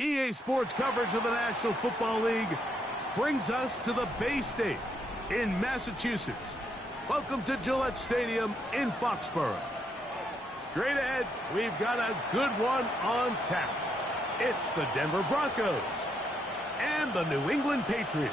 EA Sports coverage of the National Football League brings us to the Bay State in Massachusetts. Welcome to Gillette Stadium in Foxborough. Straight ahead, we've got a good one on tap. It's the Denver Broncos and the New England Patriots.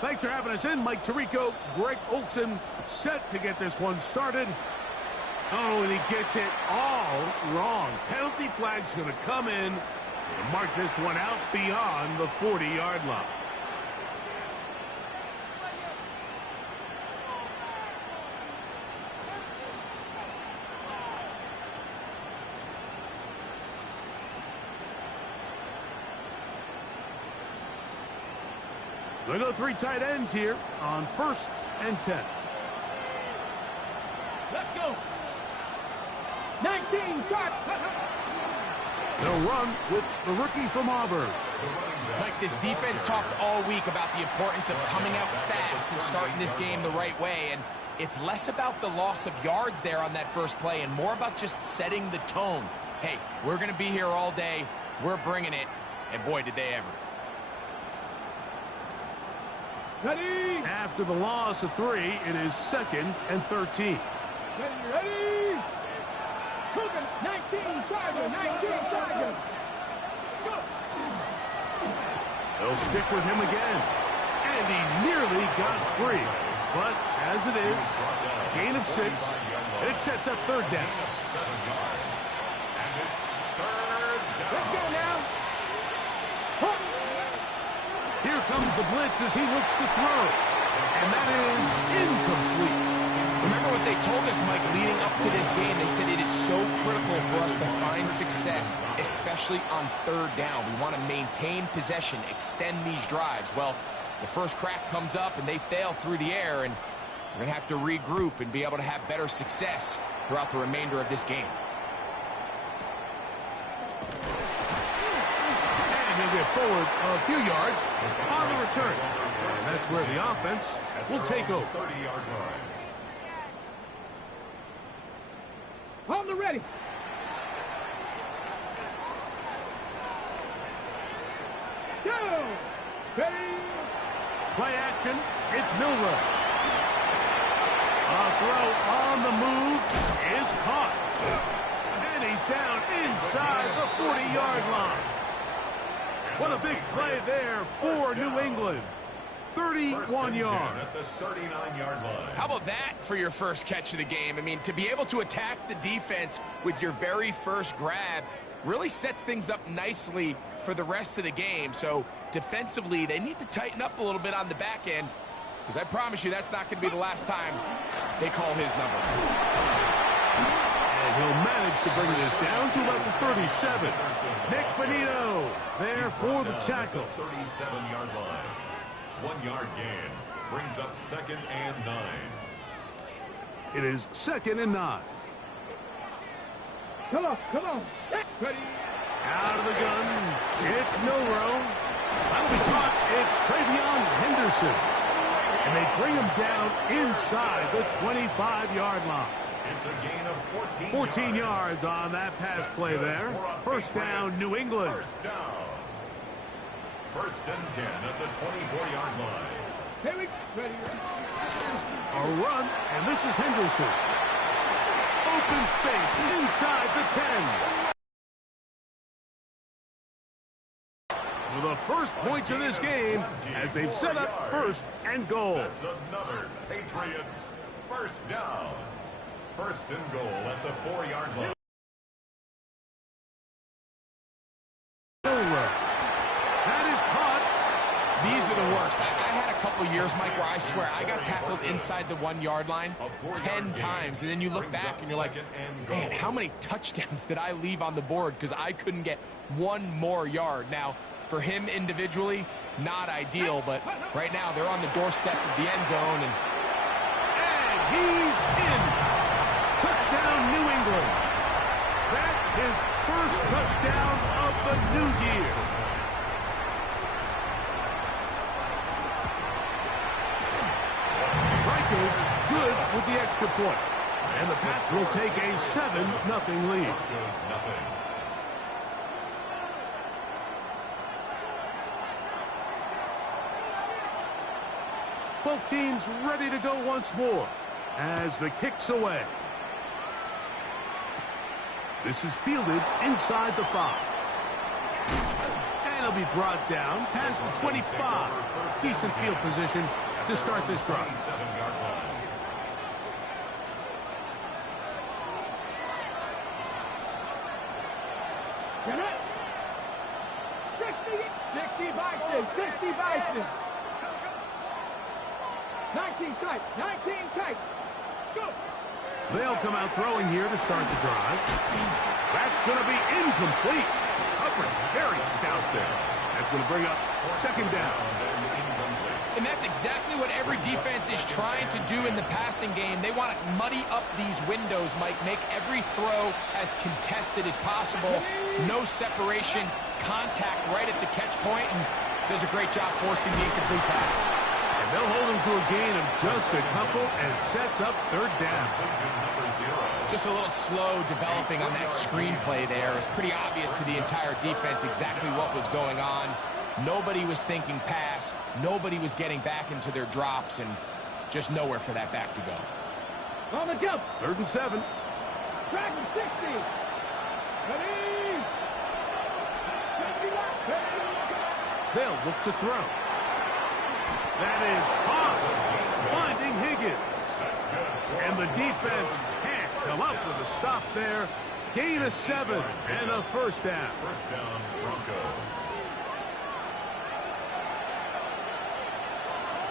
Thanks for having us in. Mike Tirico, Greg Olson, set to get this one started. Oh, and he gets it all wrong. Penalty flag's going to come in and mark this one out beyond the 40-yard line. They go three tight ends here on 1st and 10. Let's go. 19, start. They'll run with the rookie from Auburn. Mike, this defense talked all week about the importance of coming out fast and starting this game the right way, and it's less about the loss of yards there on that first play and more about just setting the tone. Hey, we're going to be here all day. We're bringing it, and boy, did they ever. Ready. After the loss of 3, it is 2nd and 13. Ready. Hogan, 19, Tiger, 19, Tiger. Go. They'll stick with him again. And he nearly got free. But as it is, gain of 6, it sets up 3rd down. Let's go now. Here comes the blitz as he looks to throw. And that is incomplete. Remember what they told us, Mike, leading up to this game. They said it is so critical for us to find success, especially on 3rd down. We want to maintain possession, extend these drives. Well, the first crack comes up and they fail through the air, and we're going to have to regroup and be able to have better success throughout the remainder of this game. He'll get forward a few yards on the return. And that's where the offense will take over. 30-yard line. On the ready. Go. Ready. Play action. It's Milrow. A throw on the move is caught. And he's down inside the 40-yard line. What a big play there for New England. 31 yards. At the 39-yard line. How about that for your first catch of the game? I mean, to be able to attack the defense with your very first grab really sets things up nicely for the rest of the game. So defensively, they need to tighten up a little bit on the back end, because I promise you that's not going to be the last time they call his number. And he'll manage to bring this down to about the 37. Nick Bonito there for the tackle. 37-yard line. 1 yard gain. Brings up 2nd and 9. It is 2nd and 9. Come on, come on. Ready. Out of the gun. It's Milrow. That'll be caught. It's Travion Henderson. And they bring him down inside the 25-yard line. It's a gain of 14 yards on that pass play there. First down, New England. First down. 1st and 10 at the 24-yard line. Here we go. Ready. A run, and this is Henderson. Open space inside the 10. For the first points of this game, as they've set up 1st and goal. That's another Patriots first down. 1st and goal at the 4-yard line. That is caught. These are the worst. I had a couple years, Mike, where I swear I got tackled inside the 1-yard line 10 times, and then you look back and you're like, man, how many touchdowns did I leave on the board because I couldn't get one more yard? Now, For him individually, not ideal, but right now they're on the doorstep of the end zone. And he's in. Touchdown, New England. That's his first touchdown of the new year. Franco good with the extra point. And the Pats will take a 7-0 lead. Both teams ready to go once more as the kick's away. This is fielded inside the 5. And it'll be brought down past the 25. Decent field position to start this drive. Get it. 60 Bison, 60 Bison. 19 tight, 19 tight. Go. They'll come out throwing here to start the drive. That's going to be incomplete. Coverage very stout there. That's going to bring up second down. And that's exactly what every defense is trying to do in the passing game. They want to muddy up these windows, Mike, make every throw as contested as possible. No separation, contact right at the catch point, and does a great job forcing the incomplete pass. And they'll hold him to a gain of just a couple, and it sets up third down. Just a little slow developing on that screenplay there. It was pretty obvious to the entire defense exactly what was going on. Nobody was thinking pass. Nobody was getting back into their drops, and just nowhere for that back to go. On the jump. 3rd and 7. Drag him 60. Ready. 51. They'll look to throw. That is awesome. Finding Higgins. And the defense can't come up with a stop there. Gain of 7 and a first down. First down, Broncos.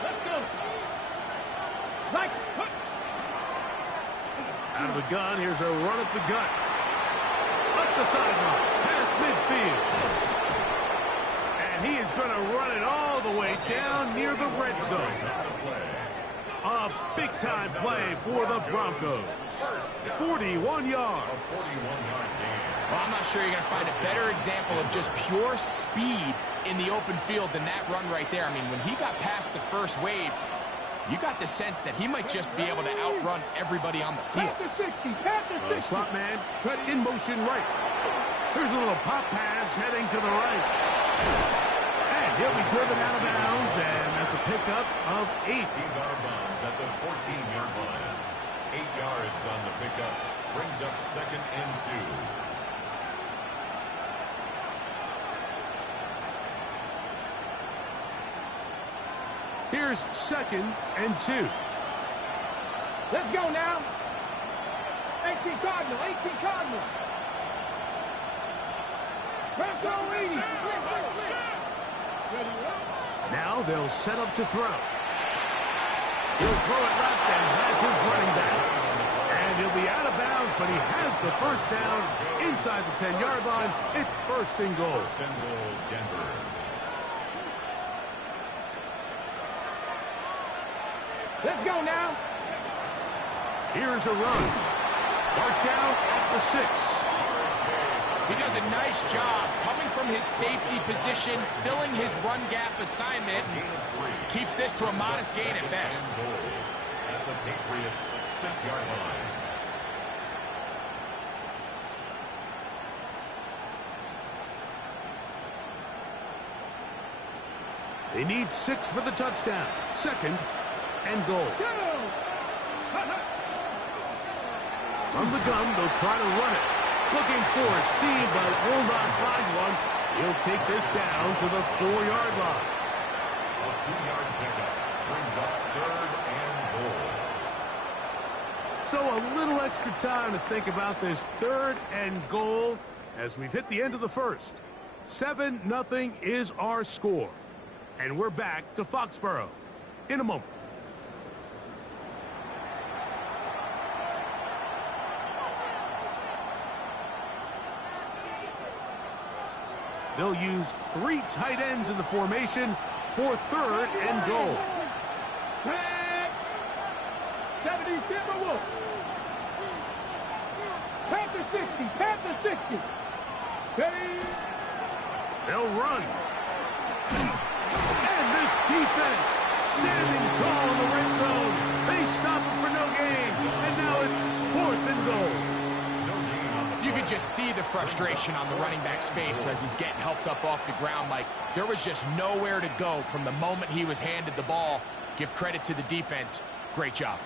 Let's go. Right. Out of the gun, here's a run at the gut. Up the sideline, past midfield. And he is going to run it all the way down near the red zone. A big-time play for the Broncos. 41 yards. Well, I'm not sure you're going to find a better example of just pure speed in the open field than that run right there. I mean, when he got past the first wave, you got the sense that he might just be able to outrun everybody on the field. Slot man in motion right. Here's a little pop pass heading to the right. And he'll be driven out of bounds, and that's a pickup of 8. He's out of bounds at the 14-yard line. 8 yards on the pickup. Brings up 2nd and 2. Here's 2nd and 2. Let's go now. 18 Cardinal, 18 Cardinal. Bronco 80. Now they'll set up to throw. He'll throw it left and has his running back. And he'll be out of bounds, but he has the first down inside the 10-yard line. It's 1st and goal. 1st and goal, Denver. Let's go now. Here's a run. Marked down at the 6. He does a nice job coming from his safety position, filling his run gap assignment, and keeps this to a modest gain at best. At the Patriots' 6-yard line. They need 6 for the touchdown. 2nd and goal. From the gun, they'll try to run it. Looking for a seam, but will not find one. He'll take this down to the 4-yard line. A 2-yard pickup brings up 3rd and goal. So a little extra time to think about this 3rd and goal as we've hit the end of the first. 7-0 is our score. And we're back to Foxborough in a moment. They'll use 3 tight ends in the formation for 3rd and goal. 70 Timberwolves. Panther 60. Panther 60. Steady. They'll run. And this defense standing tall in the red zone. They stop it for no gain. And now it's 4th and goal. You could just see the frustration on the running back's face as he's getting helped up off the ground. Mike, there was just nowhere to go from the moment he was handed the ball. Give credit to the defense. Great job.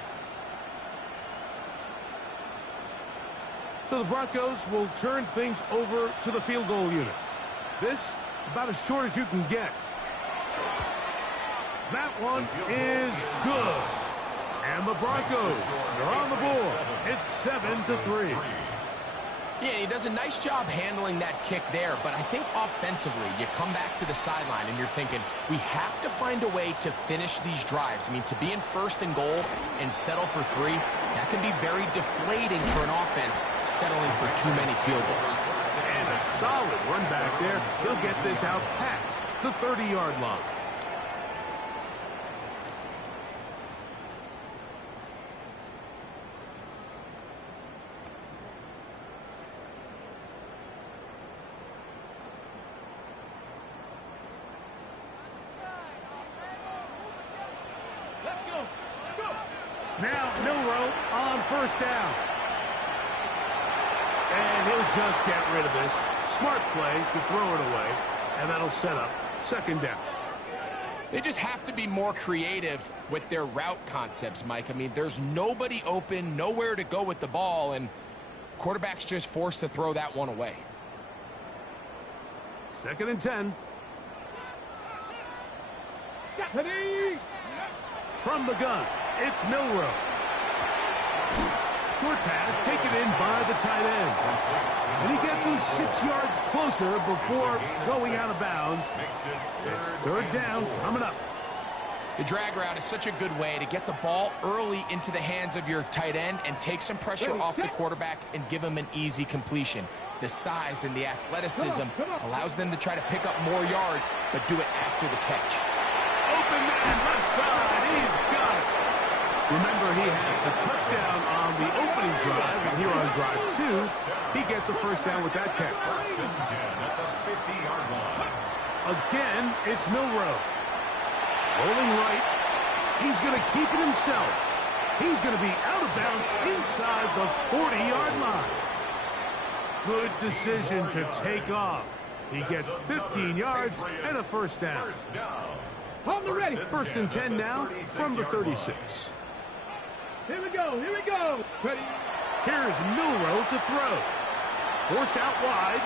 So the Broncos will turn things over to the field goal unit. This, about as short as you can get. That one is good. And the Broncos are on the board. It's 7-3. Yeah, he does a nice job handling that kick there, but I think offensively, you come back to the sideline and you're thinking, we have to find a way to finish these drives. I mean, to be in 1st and goal and settle for 3, that can be very deflating for an offense settling for too many field goals. And a solid run back there. He'll get this out past the 30-yard line. Now Milroe on 1st down. And he'll just get rid of this. Smart play to throw it away. And that'll set up 2nd down. They just have to be more creative with their route concepts, Mike. I mean, there's nobody open, nowhere to go with the ball, and quarterback's just forced to throw that one away. 2nd and 10. From the gun, it's Milroe. Short pass taken in by the tight end. And he gets him 6 yards closer before going out of bounds. It's 3rd down coming up. The drag route is such a good way to get the ball early into the hands of your tight end and take some pressure off the quarterback and give him an easy completion. The size and the athleticism allows them to try to pick up more yards, but do it after the catch. Open man left side. He's got it. Remember, he had the touchdown on the opening drive, and here on drive 2, he gets a 1st down with that catch. 1st and 10 at the 50-yard line. Again, it's Milroe. Rolling right. He's going to keep it himself. He's going to be out of bounds inside the 40-yard line. Good decision to take off. He gets 15 yards and a 1st down. On the ready. 1st and 10 now from the 36. Here we go. Here we go. Ready. Here's Milroe to throw. Forced out wide.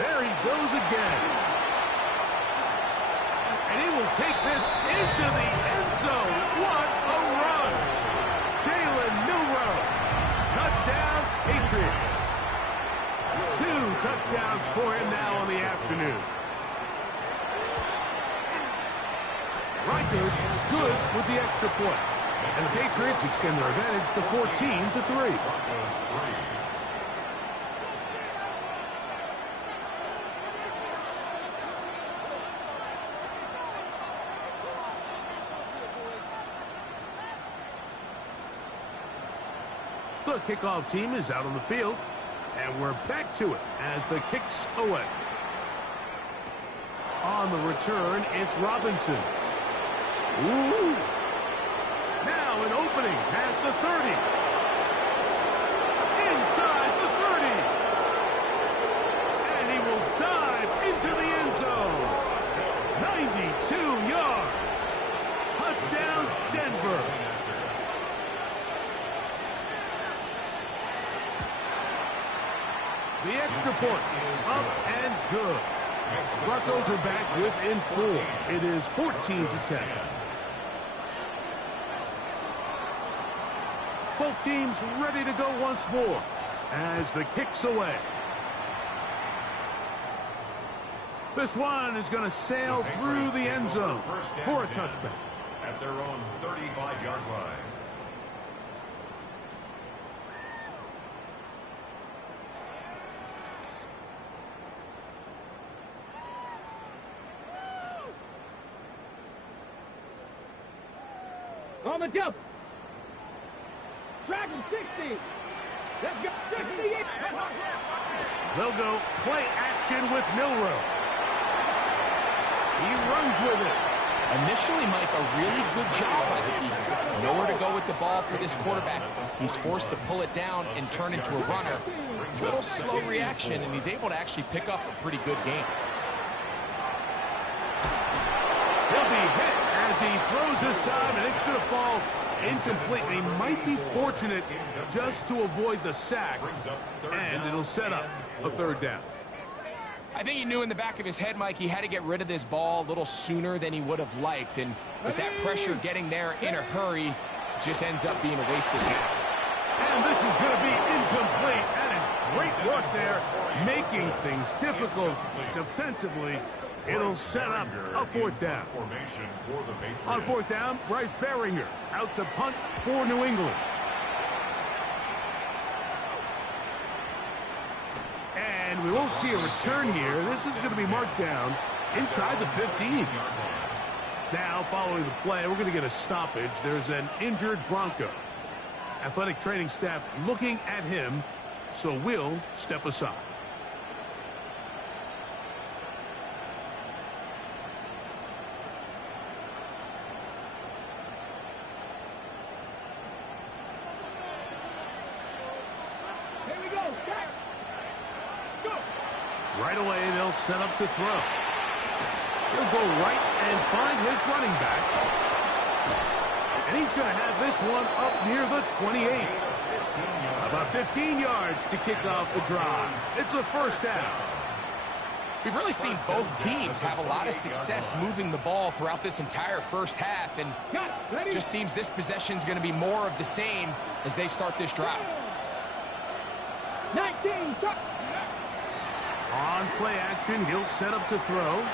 There he goes again. And he will take this into the end zone. What a run. Jalen Milroe. Touchdown, Patriots. 2 touchdowns for him now on the afternoon. Riker good with the extra point. And the Patriots extend their advantage to 14-3. The kickoff team is out on the field, and we're back to it as the kick's away. On the return, it's Robinson. Ooh. Now an opening past the 30. Inside the 30. And he will dive into the end zone. 92 yards. Touchdown, Denver. The extra point, up and good. Broncos are back within 4. It is 14-10. Both teams ready to go once more as the kick's away. This one is going to sail through the end zone for a touchback. At their own 35-yard line. the double. Dragon 60. Let's go. 68. They'll go play action with Milrow. He runs with it. Initially, Mike, a really good job by the defense. Nowhere to go with the ball for this quarterback. He's forced to pull it down and turn into a runner. A little slow reaction, and he's able to actually pick up a pretty good game. He'll be hit as he throws this time, and it's going to fall incomplete. He might be fortunate just to avoid the sack, and it'll set up a third down. I think he knew in the back of his head, Mike, he had to get rid of this ball a little sooner than he would have liked. And with that pressure getting there in a hurry, just ends up being a wasted down. And this is going to be incomplete. That is great work there, making things difficult defensively. It'll set up a fourth down. On fourth down, Bryce Beringer out to punt for New England. And we won't see a return here. This is going to be marked down inside the 15. Now, following the play, we're going to get a stoppage. There's an injured Bronco. Athletic training staff looking at him, so we'll step aside. Here we go. Jack. Go. Right away, they'll set up to throw. He'll go right and find his running back. And he's going to have this one up near the 28. About 15 yards to kick off the drive. It's a first down. We've really seen both teams have a lot of success moving the ball throughout this entire first half, and it just seems this possession is going to be more of the same as they start this drive. 19. On play action, he'll set up to throw.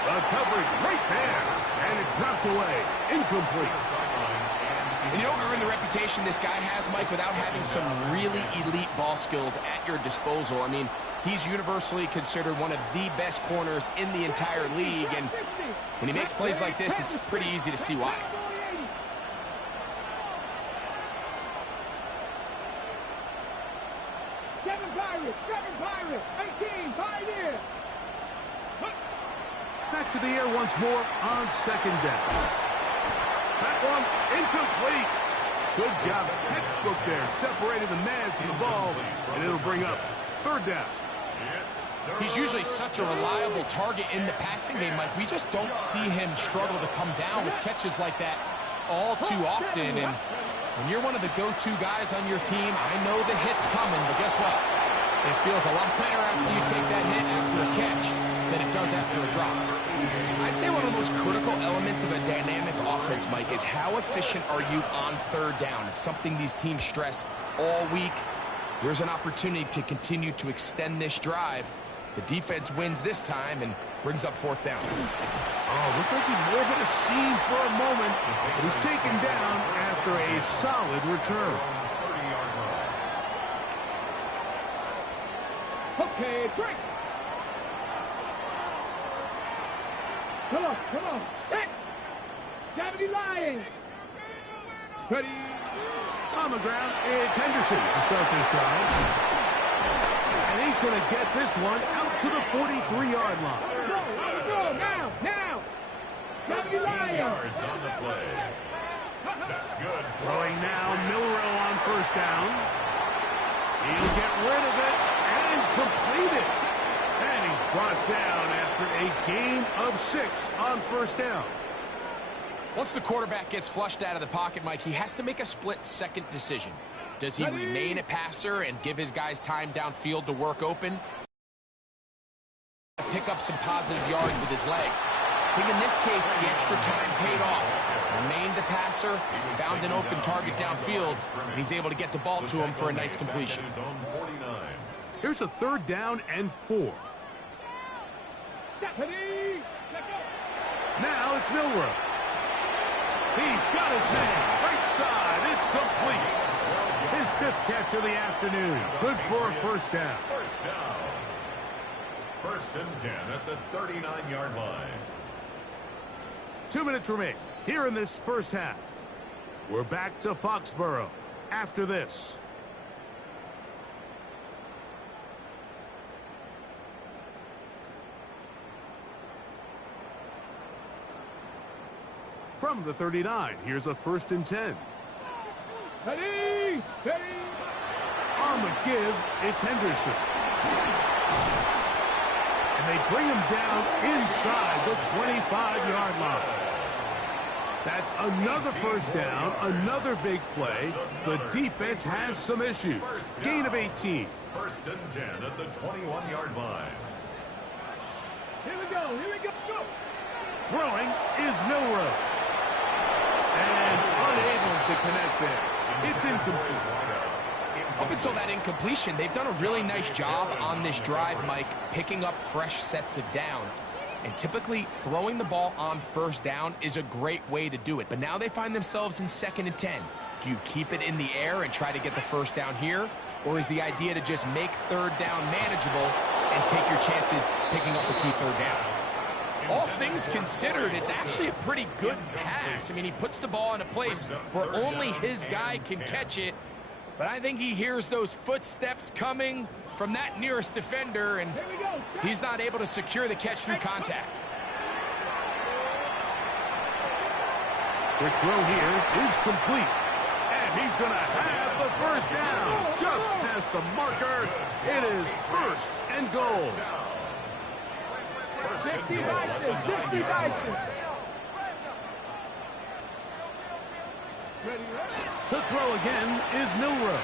The coverage right there, and it's knocked away. Incomplete. And you don't earn the reputation this guy has, Mike, without having some really elite ball skills at your disposal. I mean, he's universally considered one of the best corners in the entire league, and when he makes plays like this, it's pretty easy to see why. Seven Pirates, 18, Pioneer. Back to the air once more on second down. That one incomplete. Good job, textbook there, separating the man from the ball, and it'll bring up third down. He's usually such a reliable target in the passing game, Mike. We just don't see him struggle to come down with catches like that all too often. And when you're one of the go-to guys on your team, I know the hit's coming, but guess what? It feels a lot better after you take that hit after a catch than it does after a drop. I'd say one of the most critical elements of a dynamic offense, Mike, is how efficient are you on third down. It's something these teams stress all week. Here's an opportunity to continue to extend this drive. The defense wins this time and brings up fourth down. Oh, looked like he moved a seam for a moment, but he's taken down after a solid return. Okay, break. Come on. Set. Gravity line. Steady. On the ground, it's Henderson to start this drive. And he's going to get this one out to the 43-yard line. Go, now. Gravity line. Yards on the play. That's good. Throwing now, Milrow on first down. He'll get rid of it and complete it. And he's brought down after a gain of 6 on first down. Once the quarterback gets flushed out of the pocket, Mike, he has to make a split-second decision. Does he remain a passer and give his guys time downfield to work open? Pick up some positive yards with his legs. I think in this case, the extra time paid off. Remained a passer, found an open target downfield, and he's able to get the ball to him for a nice completion. Here's a third down and 4. Now it's Milrow. He's got his man. Right side. It's complete. His 5th catch of the afternoon. Good for a first down. First down. First and 10 at the 39-yard line. 2 minutes remain here in this first half. We're back to Foxborough after this. From the 39, here's a 1st and 10. Ready, ready. On the give, it's Henderson. And they bring him down inside the 25-yard line. That's another 1st down, another big play. The defense has some issues. Gain of 18. 1st and 10 at the 21-yard line. Here we go, here we go, go. Throwing is Milrow. And unable to connect there. It's incomplete. Up until that incompletion, they've done a really nice job on this drive, Mike, picking up fresh sets of downs. And typically, throwing the ball on 1st down is a great way to do it. But now they find themselves in 2nd and 10. Do you keep it in the air and try to get the 1st down here? Or is the idea to just make 3rd down manageable and take your chances picking up the key 3rd down? All things considered, it's actually a pretty good pass. I mean, he puts the ball in a place where only his guy can catch it. But I think he hears those footsteps coming from that nearest defender, and he's not able to secure the catch through contact. Quick throw here is complete. And he's going to have the 1st down. Just past the marker. It is 1st and goal. 50 Bison, 50 Bison. Ready, ready. To throw again is Milrow.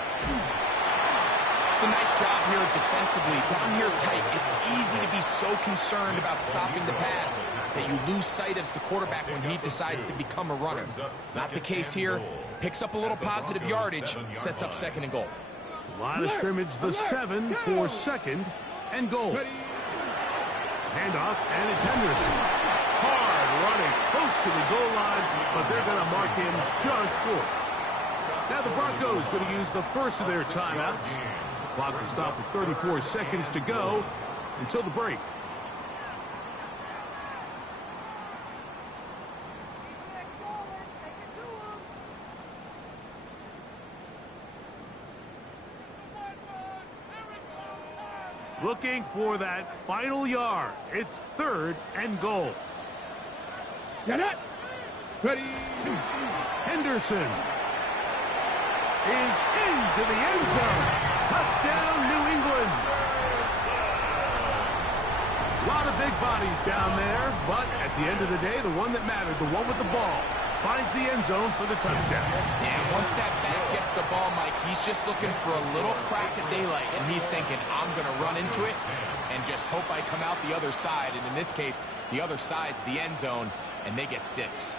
It's a nice job here defensively. Down here tight, it's easy to be so concerned about stopping the pass that you lose sight of the quarterback when he decides to become a runner. Not the case here. Picks up a little positive yardage, sets up 2nd and goal. Line of scrimmage, the 7 for 2nd and goal. Handoff, and it's Henderson. Hard running, close to the goal line, but they're going to mark him just short. Now the Broncos going to use the 1st of their timeouts. The clock will stop with 34 seconds to go until the break. Looking for that final yard. It's 3rd and goal. Get it. Ready. Henderson is into the end zone. Touchdown, New England. A lot of big bodies down there, but at the end of the day, the one that mattered, the one with the ball, finds the end zone for the touchdown. Yeah, once that back gets the ball, Mike, he's just looking for a little crack of daylight, and he's thinking, I'm going to run into it and just hope I come out the other side. And in this case, the other side's the end zone, and they get 6.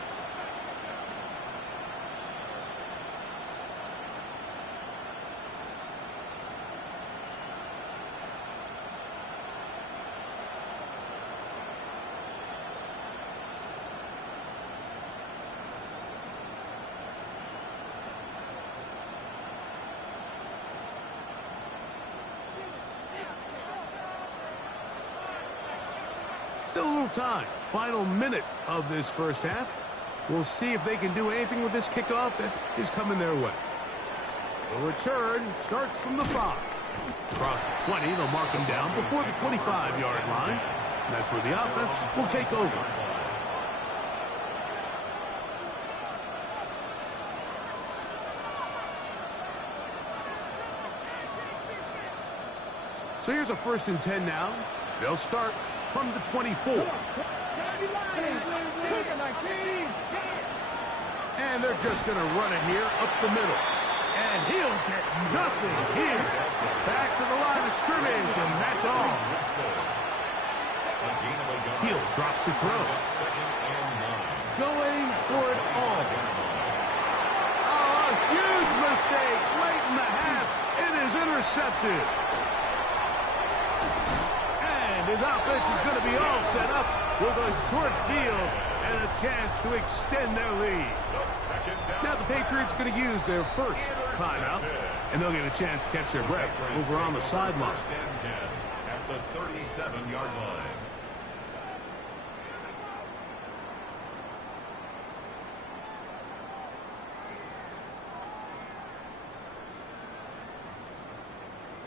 Still a little time. Final minute of this first half. We'll see if they can do anything with this kickoff that is coming their way. The return starts from the 5. Across the 20, they'll mark him down before the 25-yard line. And that's where the offense will take over. So here's a 1st and 10 now. They'll start from the 24. And they're just going to run it here up the middle. And he'll get nothing here. Back to the line of scrimmage, and that's all. He'll drop the throw. Going for it all. Oh, a huge mistake late in the half. It is intercepted. His offense is going to be all set up with a short field and a chance to extend their lead. Now the Patriots are going to use their 1st timeout, and they'll get a chance to catch their breath over on the sideline. At the 37-yard line.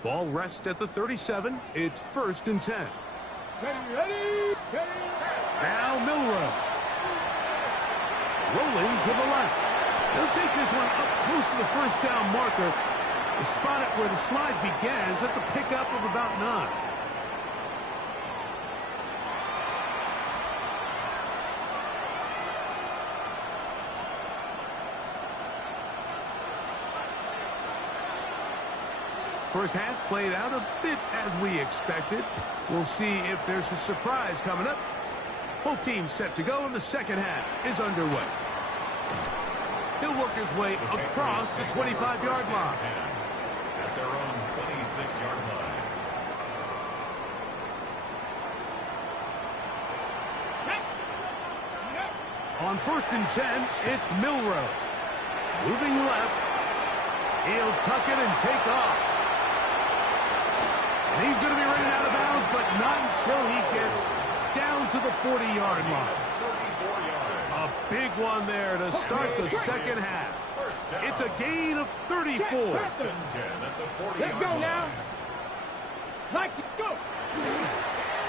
Ball rests at the 37. It's 1st and 10. Ready. Now Milroe. Rolling to the left. He'll take this one up close to the first down marker. The spot it where the slide begins. That's a pickup of about 9. First half played out a bit as we expected. We'll see if there's a surprise coming up. Both teams set to go, and the second half is underway. He'll work his way across the 25-yard line. At their own 26-yard line. On 1st and 10, it's Milroe. Moving left. He'll tuck it and take off. And he's going to be running out of bounds, but not until he gets down to the 40-yard line. A big one there to start the second half. It's a gain of 34. Let's go now. Let's go.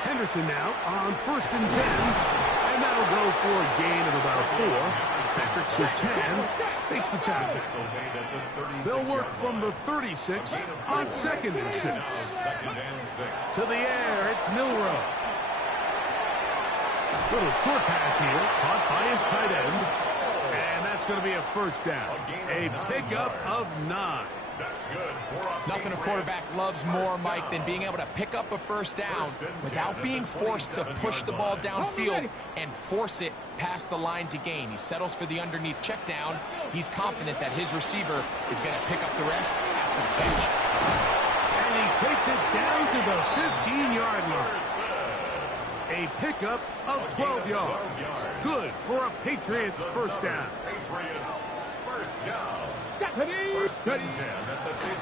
Henderson now on 1st and 10. And that'll go for a gain of about 4. Patrick Surtain takes the tackle. They'll work from the 36 on 2nd and 6. To the air, it's Milroe. Little short pass here, caught by his tight end. And that's going to be a first down. A pickup of 9. That's good. Nothing a quarterback loves more, Mike, than being able to pick up a first down without being forced to push the ball downfield and force it past the line to gain. He settles for the underneath check down. He's confident that his receiver is going to pick up the rest after the catch. And he takes it down to the 15-yard line. A pickup of 12 yards. Good for a Patriots first down. Patriots first down.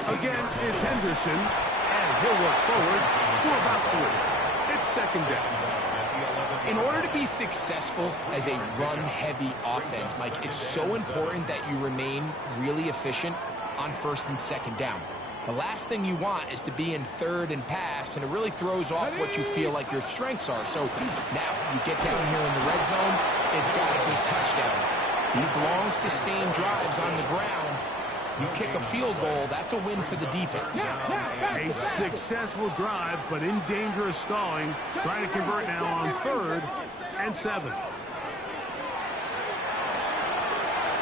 Again, it's Henderson, and he'll work forward for about 3. It's 2nd down. In order to be successful as a run-heavy offense, Mike, it's so important that you remain really efficient on 1st and 2nd down. The last thing you want is to be in 3rd and pass, and it really throws off what you feel like your strengths are. So now you get down here in the red zone, it's got to be touchdowns. These long, sustained drives on the ground, you kick a field goal, that's a win for the defense. A successful drive, but in danger of stalling. Trying to convert now on 3rd and 7.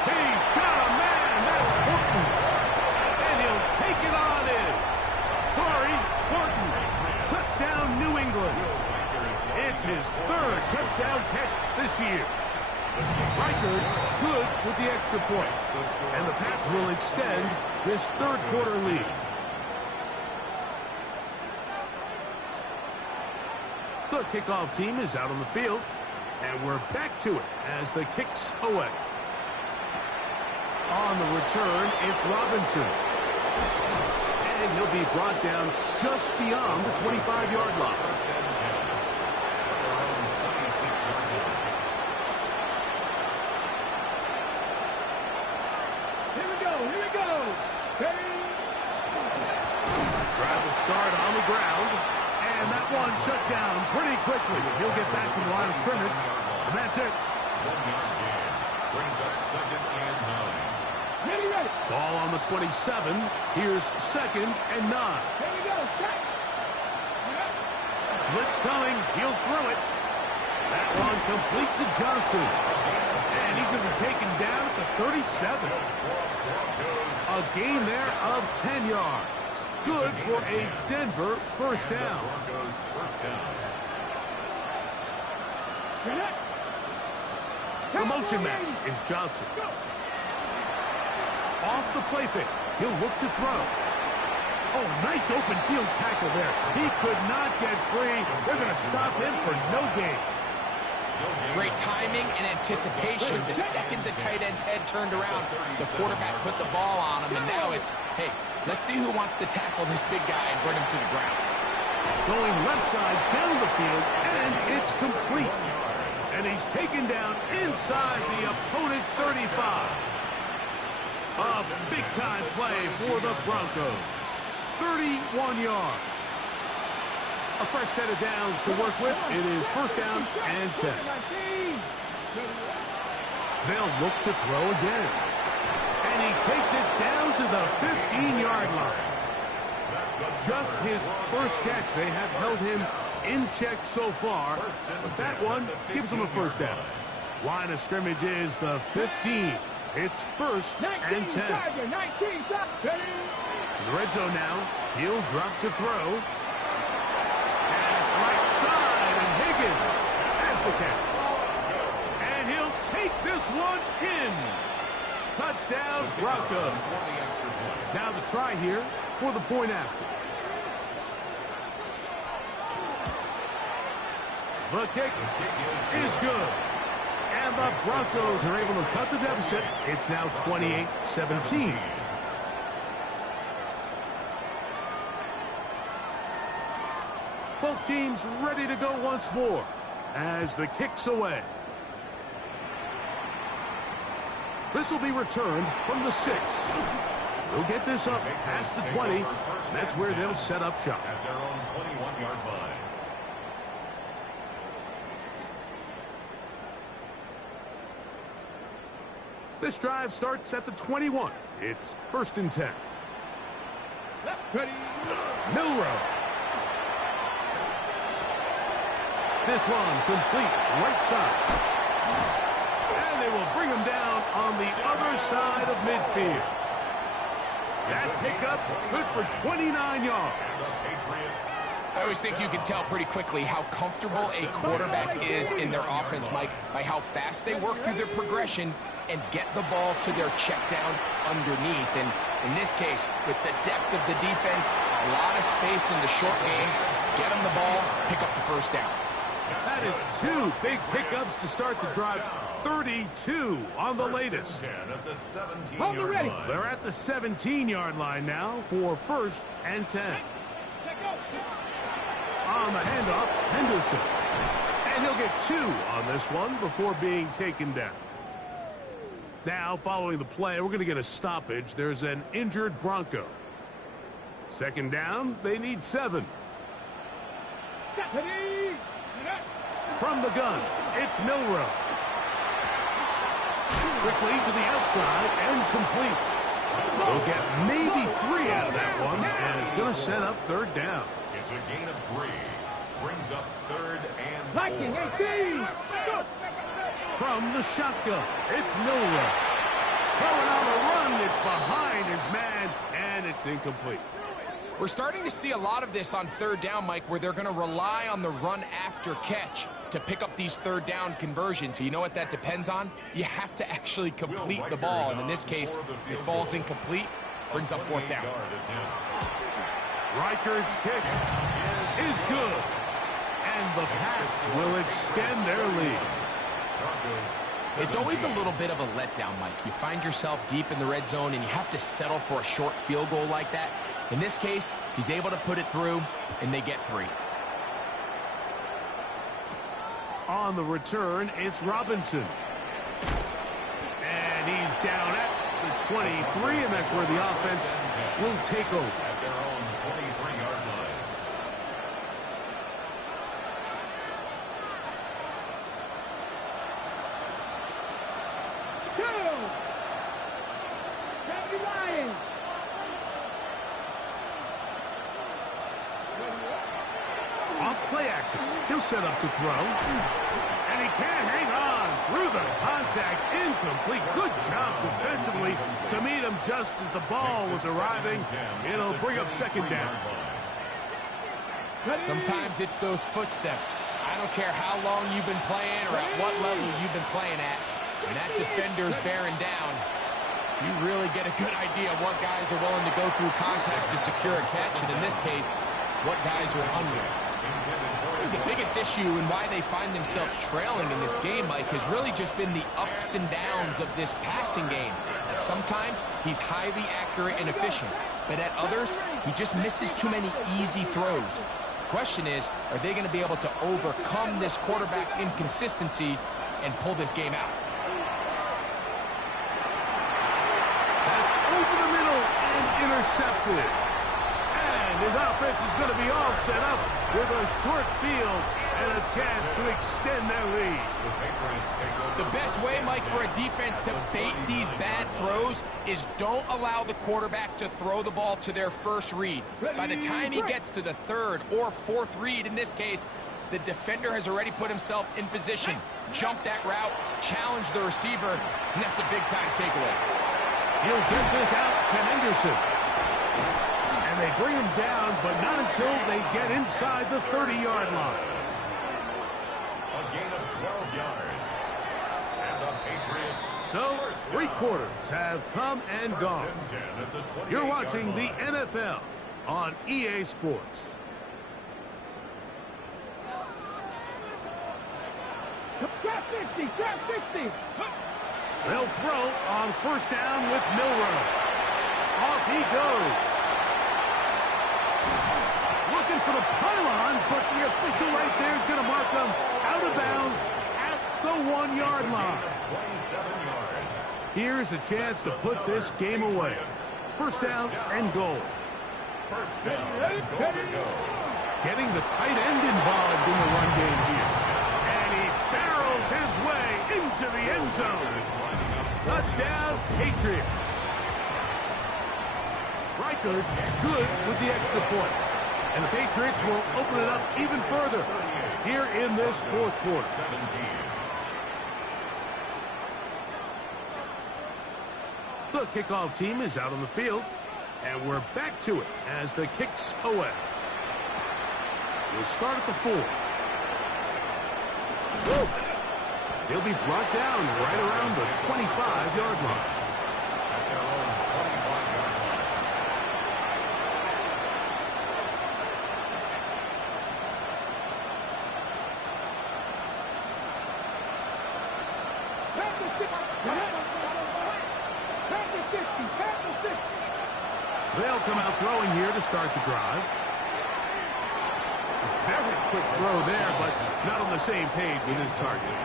He's got a man. That's Horton. And he'll take it on in. Sorry, Horton. Touchdown, New England. It's his 3rd touchdown catch this year. Riker good with the extra point. And the Pats will extend this 3rd quarter lead. The kickoff team is out on the field. And we're back to it as the kick's away. On the return, it's Robinson. And he'll be brought down just beyond the 25-yard line. Drive will start on the ground, and that one shut down pretty quickly. He'll get back to the line of scrimmage, and that's it. 1-yard gain brings up 2nd and 9. Ball on the 27. Here's 2nd and 9. Blitz coming. He'll throw it. That one complete to Johnson. And he's going to be taken down at the 37. A gain there of 10 yards. Good for a Denver first down. The motion man is Johnson. Off the play fake. He'll look to throw. Oh, nice open field tackle there. He could not get free. They're going to stop him for no gain. Great timing and anticipation. The second the tight end's head turned around, the quarterback put the ball on him, and now it's, hey, let's see who wants to tackle this big guy and bring him to the ground. Going left side down the field, and it's complete. And he's taken down inside the opponent's 35. A big-time play for the Broncos. 30 1 yard. A fresh set of downs to work with. It is first down and 10. They'll look to throw again. And he takes it down to the 15-yard line. Just his first catch. They have held him in check so far, but that one gives him a first down. Line of scrimmage is the 15. It's first and 10. In the red zone now, he'll drop to throw. Pass right side, and Higgins has the catch. And he'll take this one in. Touchdown, Broncos. Now the try here for the point after. The kick is good. And the Broncos are able to cut the deficit. It's now 28-17. Both teams ready to go once more as the kick's away. This will be returned from the 6. They'll get this up past the 20. That's where they'll set up shop. At their own 21-yard line. This drive starts at the 21. It's first and 10. Milrow. This one complete right side. And they will bring him down on the other side of midfield. That pickup good for 29 yards. I always think you can tell pretty quickly how comfortable a quarterback is in their offense, Mike, by how fast they work through their progression and get the ball to their check down underneath. And in this case, with the depth of the defense, a lot of space in the short game, get them the ball, pick up the first down. That is 2 big pickups to start the drive. 32 on the latest. They're at the 17-yard line now for first and 10. On the handoff, Henderson. And he'll get 2 on this one before being taken down. Now, following the play, we're going to get a stoppage. There's an injured Bronco. Second down, they need 7. From the gun, it's Milrow. Quickly to the outside and complete. They'll get maybe 3 out of that one, and it's going to set up third down. It's a gain of 3. Brings up third and 4. From the shotgun, it's Milrow. Throwing on the run, it's behind his man, and it's incomplete. We're starting to see a lot of this on third down, Mike, where they're going to rely on the run after catch to pick up these third down conversions. You know what that depends on? You have to actually complete the ball, and in this case, it falls incomplete, brings up fourth down. Reichard's kick is good, and the Pats will extend their lead. It's always a little bit of a letdown, Mike. You find yourself deep in the red zone, and you have to settle for a short field goal like that. In this case, he's able to put it through, and they get 3. On the return, it's Robinson. And he's down at the 23, and that's where the offense will take over. At their own 23-yard line. Off play action. He'll set up to throw. And he can't hang on through the contact. Incomplete. Good job defensively to meet him just as the ball was arriving. It'll bring up second down. Sometimes it's those footsteps. I don't care how long you've been playing or at what level you've been playing at. When that defender's bearing down, you really get a good idea of what guys are willing to go through contact to secure a catch, and in this case, what guys are under. The biggest issue and why they find themselves trailing in this game, Mike, has really just been the ups and downs of this passing game. That sometimes he's highly accurate and efficient, but at others, he just misses too many easy throws. The question is, are they going to be able to overcome this quarterback inconsistency and pull this game out? That's over the middle and intercepted. And his offense is going to be all set up with a short field and a chance to extend their lead. The best way, Mike, for a defense to bait these bad throws is don't allow the quarterback to throw the ball to their first read. By the time he gets to the third or fourth read, in this case, the defender has already put himself in position, jumped that route, challenged the receiver, and that's a big-time takeaway. He'll get this out to Henderson. And they bring him down, but not until they get inside the 30-yard line. A gain of 12 yards. And the Patriots. So, 3 quarters have come and gone. You're watching the NFL on EA Sports. Trap 50, trap 50. They'll throw on first down with Milroe. Off he goes. Looking for the pylon, but the official right there is going to mark them out of bounds at the 1-yard line. 27 yards. Here's a chance to put this game away. First down and goal. First down and goal to go. Getting the tight end involved in the run game here. And he barrels his way into the end zone. Touchdown, Patriots. Reichard good with the extra point. And the Patriots will open it up even further here in this fourth quarter. 17. The kickoff team is out on the field, and we're back to it as the kicks away. We'll start at the 4. He'll be brought down right around the 25-yard line. At their own 25-yard line. Trap the 50, trap the 50. They'll come out throwing here to start the drive. A very quick throw there, but not on the same page with his target.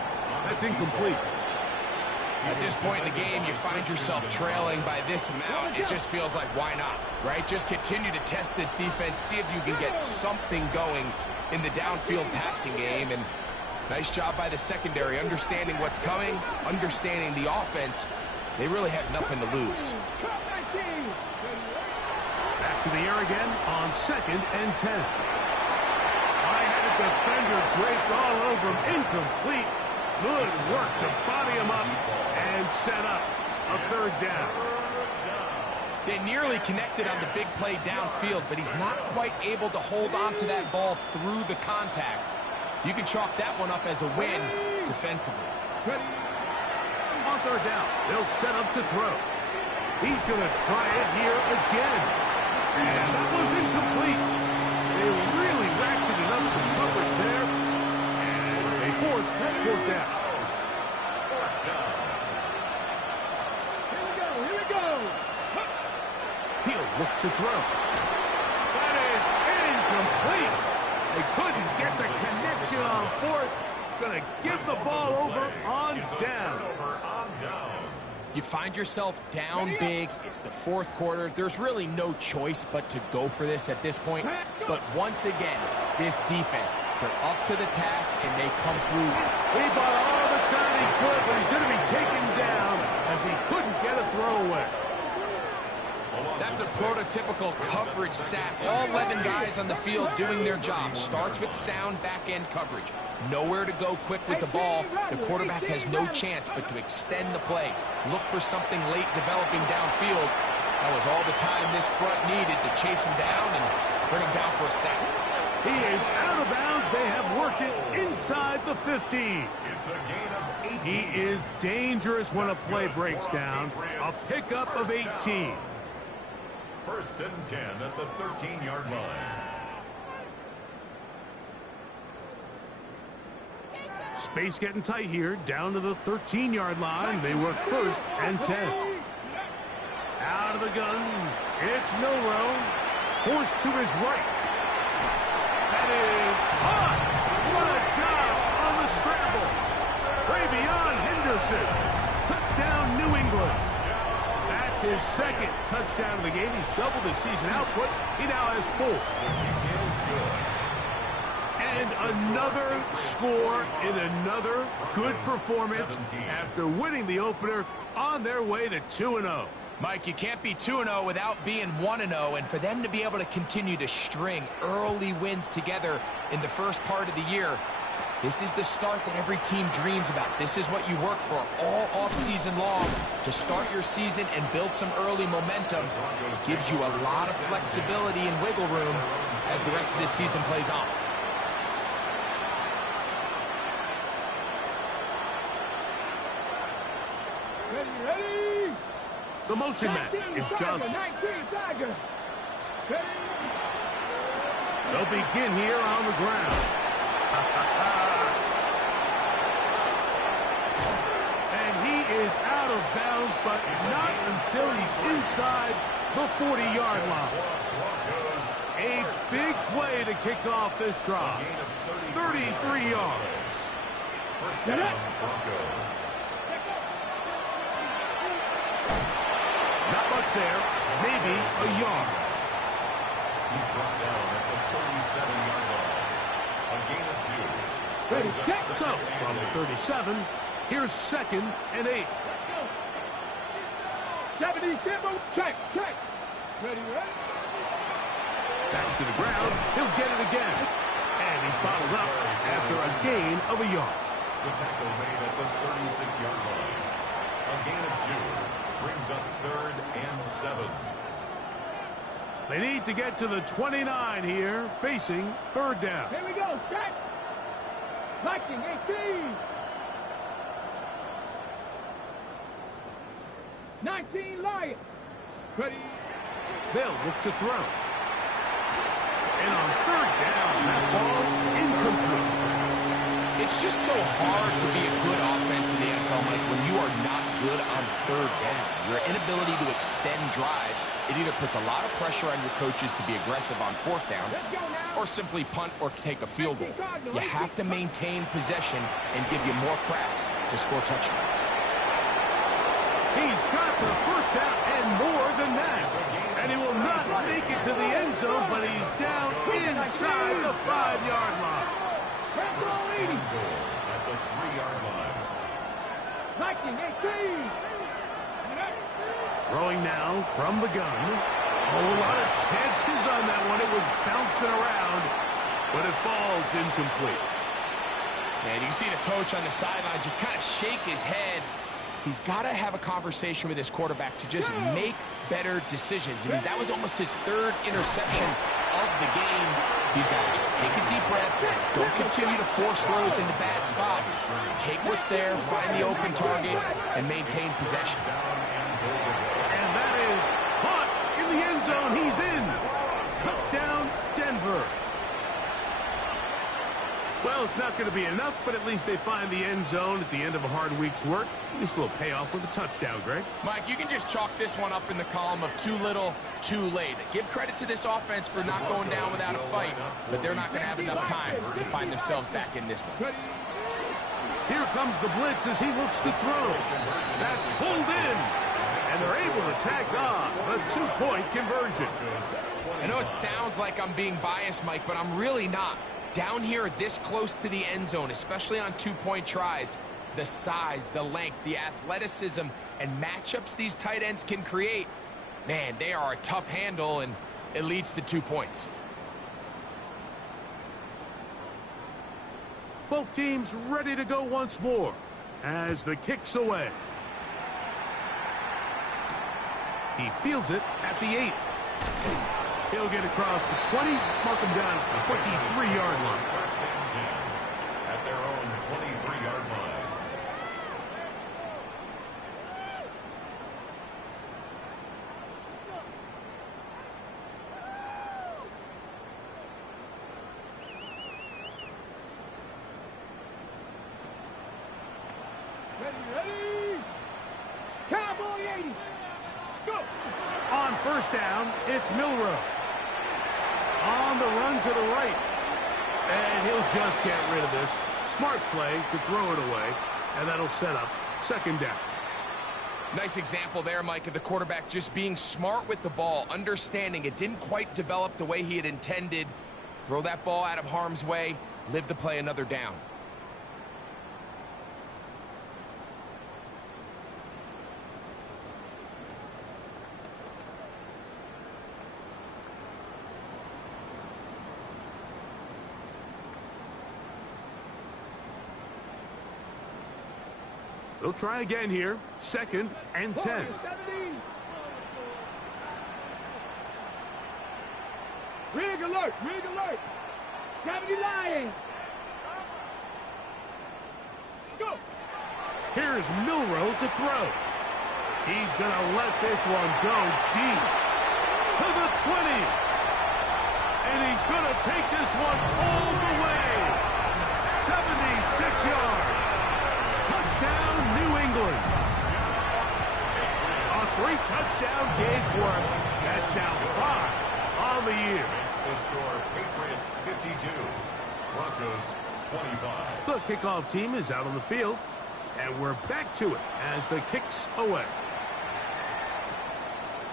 That's incomplete. At this point in the game, you find yourself trailing by this amount. It just feels like, why not, right? Just continue to test this defense, see if you can get something going in the downfield passing game. And nice job by the secondary, understanding what's coming, understanding the offense. They really have nothing to lose. Trap 19. Back to the air again on 2nd and 10. I had a defender draped all over him. Incomplete. Good work to body him up and set up a 3rd down. They nearly connected on the big play downfield, but he's not quite able to hold on to that ball through the contact. You can chalk that one up as a win defensively. On 3rd down, they'll set up to throw. He's going to try it here again. And that one's incomplete. They really ratcheted up the coverage there. And they force that 4th down. Here we go. He'll look to throw. That is incomplete. They couldn't get the connection on 4th. Going to give the ball over on down. You find yourself down big. It's the 4th quarter. There's really no choice but to go for this at this point. But once again, this defense, they're up to the task, and they come through. He bought all the time he could, but he's going to be taken down as he couldn't get a throwaway. That's a prototypical coverage sack. All 11 guys on the field doing their job. Starts with sound back-end coverage. Nowhere to go quick with the ball. The quarterback has no chance but to extend the play. Look for something late developing downfield. That was all the time this front needed to chase him down and bring him down for a sack. He is out of bounds. They have worked it inside the 15. It's a gain of 18. He is dangerous when a play breaks down. A pickup of 18. 1st and 10 at the 13-yard line. Space getting tight here, down to the 13-yard line. They work 1st and 10. Out of the gun, it's Milroe. Forced to his right. That is hot. What a job on the scramble. Travion Henderson. Touchdown, New England. That's his second touchdown of the game. He's doubled his season output. He now has 4. And another score in another good performance after winning the opener on their way to 2-0. Mike, you can't be 2-0 without being 1-0, and for them to be able to continue to string early wins together in the first part of the year, this is the start that every team dreams about. This is what you work for all offseason long, to start your season and build some early momentum. It gives you a lot of flexibility and wiggle room as the rest of this season plays on. Ready. The motion man is Johnson. They'll begin here on the ground. And he is out of bounds, but not until he's inside the 40-yard line. A big play to kick off this drive. 33 yards. First down, Broncos. Not much there. Maybe a yard. He's brought down at the 37-yard line. A gain of 2. So, from the 37, here's 2nd and 8. 77, check. Ready. Back to the ground. He'll get it again. And he's bottled up after a gain of a yard. The tackle made at the 36-yard line. A gain of 2. Brings up 3rd and 7. They need to get to the 29 here, facing 3rd down. Here we go, check. Viking 18. 19 Lions. Ready. They'll look to throw. And on 3rd down, that ball incomplete. It's just so hard to be a good offense in the NFL, Mike, when you are not good on 3rd down. Your inability to extend drives, it either puts a lot of pressure on your coaches to be aggressive on 4th down, or simply punt or take a field goal. You have to maintain possession and give you more cracks to score touchdowns. He's got to 1st down and more than that. And he will not make it to the end zone, but he's down inside the 5-yard line. First and goal at the 3-yard line. Viking 18. Throwing now from the gun. Oh, a lot of chances on that one. It was bouncing around, but it falls incomplete. And you can see the coach on the sideline just kind of shake his head. He's got to have a conversation with his quarterback to just make better decisions. I mean, that was almost his 3rd interception of the game. He's got to just take a deep breath. Don't continue to force throws into bad spots. Take what's there, find the open target, and maintain possession. And that is caught in the end zone. He's in. Touchdown, Denver. Well, it's not going to be enough, but at least they find the end zone at the end of a hard week's work. At least they'll pay off with a touchdown, Greg. Mike, you can just chalk this one up in the column of too little, too late. Give credit to this offense for not going down without a fight, but they're not going to have enough time to find themselves back in this one. Here comes the blitz as he looks to throw. That's pulled in, and they're able to tack on a 2-point conversion. I know it sounds like I'm being biased, Mike, but I'm really not. Down here this close to the end zone, especially on 2-point tries, the size, the length, the athleticism, and matchups these tight ends can create, man, they are a tough handle, and it leads to 2 points. Both teams ready to go once more as the kick's away. He fields it at the 8. He'll get across the 20, mark him down at the 23-yard line. First and 10 at their own 23-yard line. Ready. Cowboy 80. Go. On 1st down, it's Milrow. On the run to the right. And he'll just get rid of this. Smart play to throw it away. And that'll set up 2nd down. Nice example there, Mike, of the quarterback just being smart with the ball, understanding it didn't quite develop the way he had intended. Throw that ball out of harm's way, live to play another down. They'll try again here. 2nd and 10. Rig alert! Rig alert! 70 lying! Go! Here's Milrow to throw. He's going to let this one go deep to the 20. And he's going to take this one all the way. 76 yards. Touchdown, New England. A 3-touchdown game for him. That's now 5 on the year. Makes the score Patriots 52, Broncos 25. The kickoff team is out on the field, and we're back to it as the kick's away.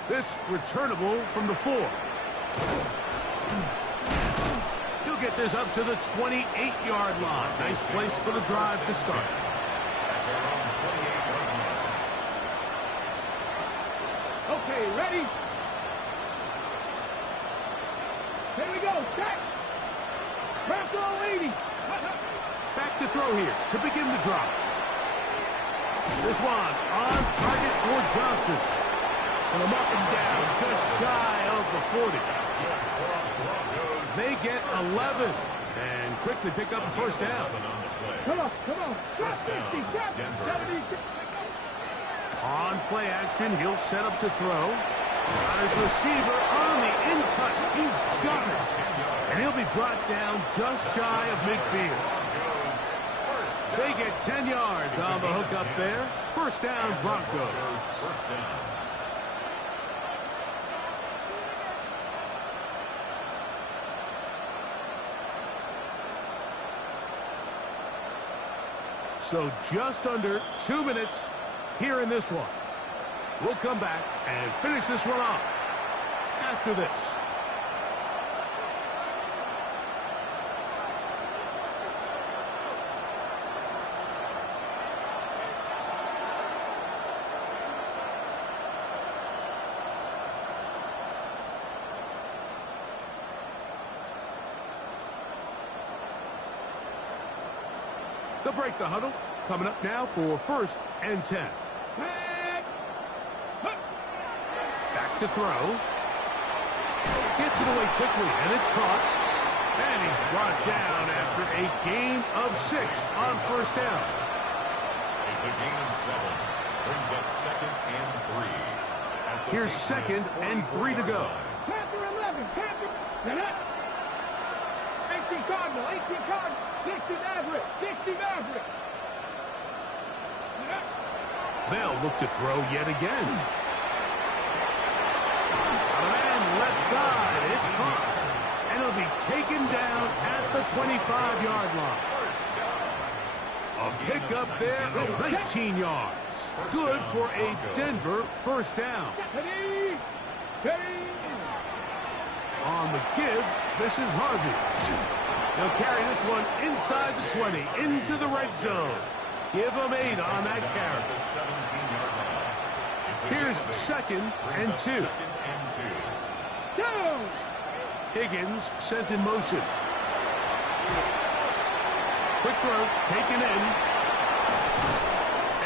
This returnable from the 4. He'll get this up to the 28-yard line. Nice place for the drive to start. Okay, ready? Here we go, set! Press all 80! Back to throw here to begin the drive. This one on target for Johnson. And the mark him down just shy of the 40. They get 11 and quickly pick up a first down. Come on, come on! 50, 70. On play action, he'll set up to throw. On his receiver on the in-cut. He's got it. And he'll be brought down just shy of midfield. They get 10 yards on the hook up there. First down, Broncos. First down. So just under 2 minutes here in this one. We'll come back and finish this one off after this. They'll break the huddle. Coming up now for 1st and 10. Back to throw. Gets it away quickly, and it's caught. And he's brought down after a gain of 6 on first down. It's a gain of 7. Brings up 2nd and 3. Here's 2nd and 3 to go. Panther 11, Panther. 18 Cardinal, 18 Cardinal. 60 Maverick, 60 Maverick. They'll look to throw yet again. A man left side. It's caught. And it'll be taken down at the 25-yard line. A pickup there of 19 yards. Good for a Denver first down. Steady, steady. On the give, this is Harvey. He'll carry this one inside the 20, into the red zone. Give him 8 on that carry. Here's 2nd and 2. Down. Higgins sent in motion. Quick throw, taken in.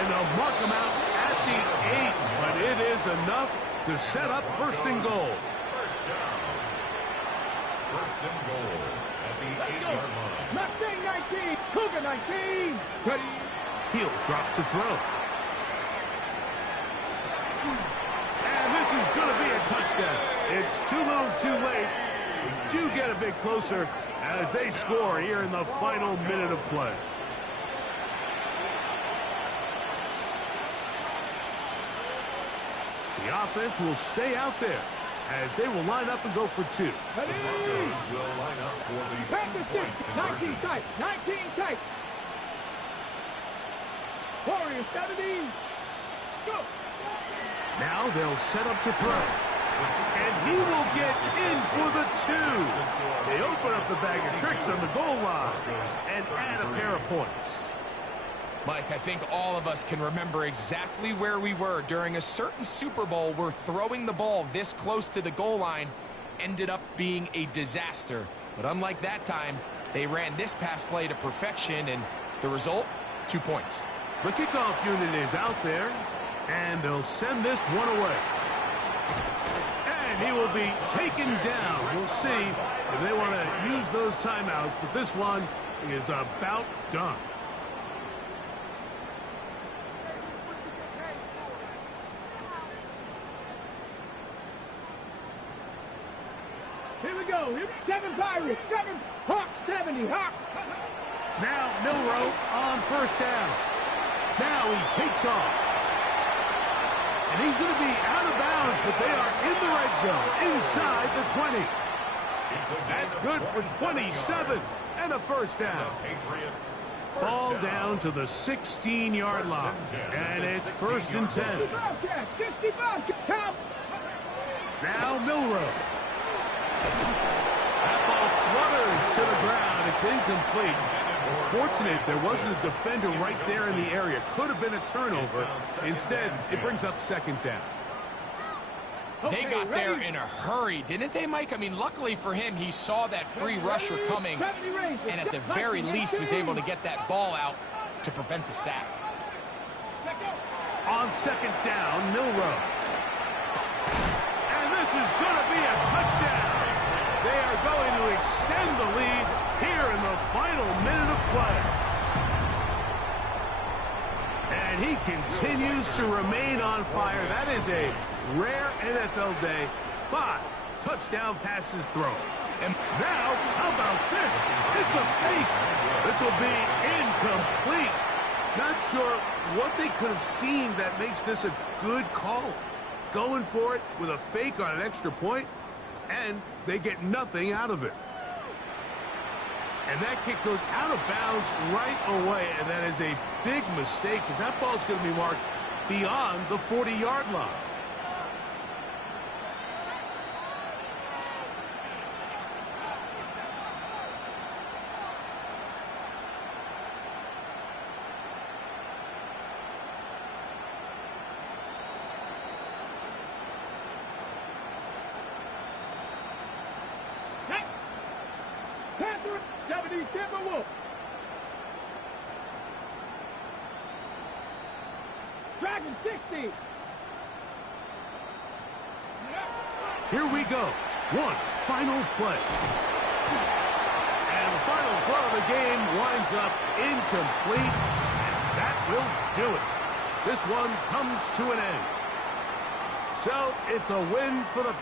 And they'll mark him out at the 8, but it is enough to set up 1st and goal. First and goal at the 8-yard line. Mustang 19, Cougar 19. Ready. He'll drop to throw. And this is going to be a touchdown. It's too little too late. We do get a bit closer as they score here in the final minute of play. The offense will stay out there as they will line up and go for 2. The Broncos will line up for the Panther 6, 19 tight, 19 tight. Warriors 70. Go. Now they'll set up to throw. And he will get in for the 2. They open up the bag of tricks on the goal line and add a pair of points. Mike, I think all of us can remember exactly where we were during a certain Super Bowl where throwing the ball this close to the goal line ended up being a disaster. But unlike that time, they ran this pass play to perfection, and the result, 2 points. The kickoff unit is out there, and they'll send this one away. And he will be taken down. We'll see if they want to use those timeouts, but this one is about done. Here we go. 7 Pirates, 7 Hawks, 70 Hawks. Now Milroe on first down. Now he takes off. And he's going to be out of bounds, but they are in the red zone, inside the 20. That's good for 27 and a first down. Ball down to the 16-yard line, and it's 1st and 10. 65, count. Now Milroe. That ball flutters to the ground. It's incomplete. Fortunate there wasn't a defender right there in the area. Could have been a turnover. Instead, it brings up 2nd down. They got there in a hurry, didn't they, Mike? I mean, luckily for him, he saw that free rusher coming, and at the very least was able to get that ball out to prevent the sack. On 2nd down, Milroe. And this is going to be a touchdown. They are going to extend the lead here in the final minute of play. And he continues to remain on fire. That is a rare NFL day. 5 touchdown passes thrown. And now, how about this? It's a fake. This will be incomplete. Not sure what they could have seen that makes this a good call. Going for it with a fake on an extra point, and they get nothing out of it. And that kick goes out of bounds right away, and that is a big mistake because that ball's going to be marked beyond the 40-yard line. Panther, 70 Timberwolves. Dragon 60. Here we go. One final play. And the final throw of the game winds up incomplete. And that will do it. This one comes to an end. So it's a win for the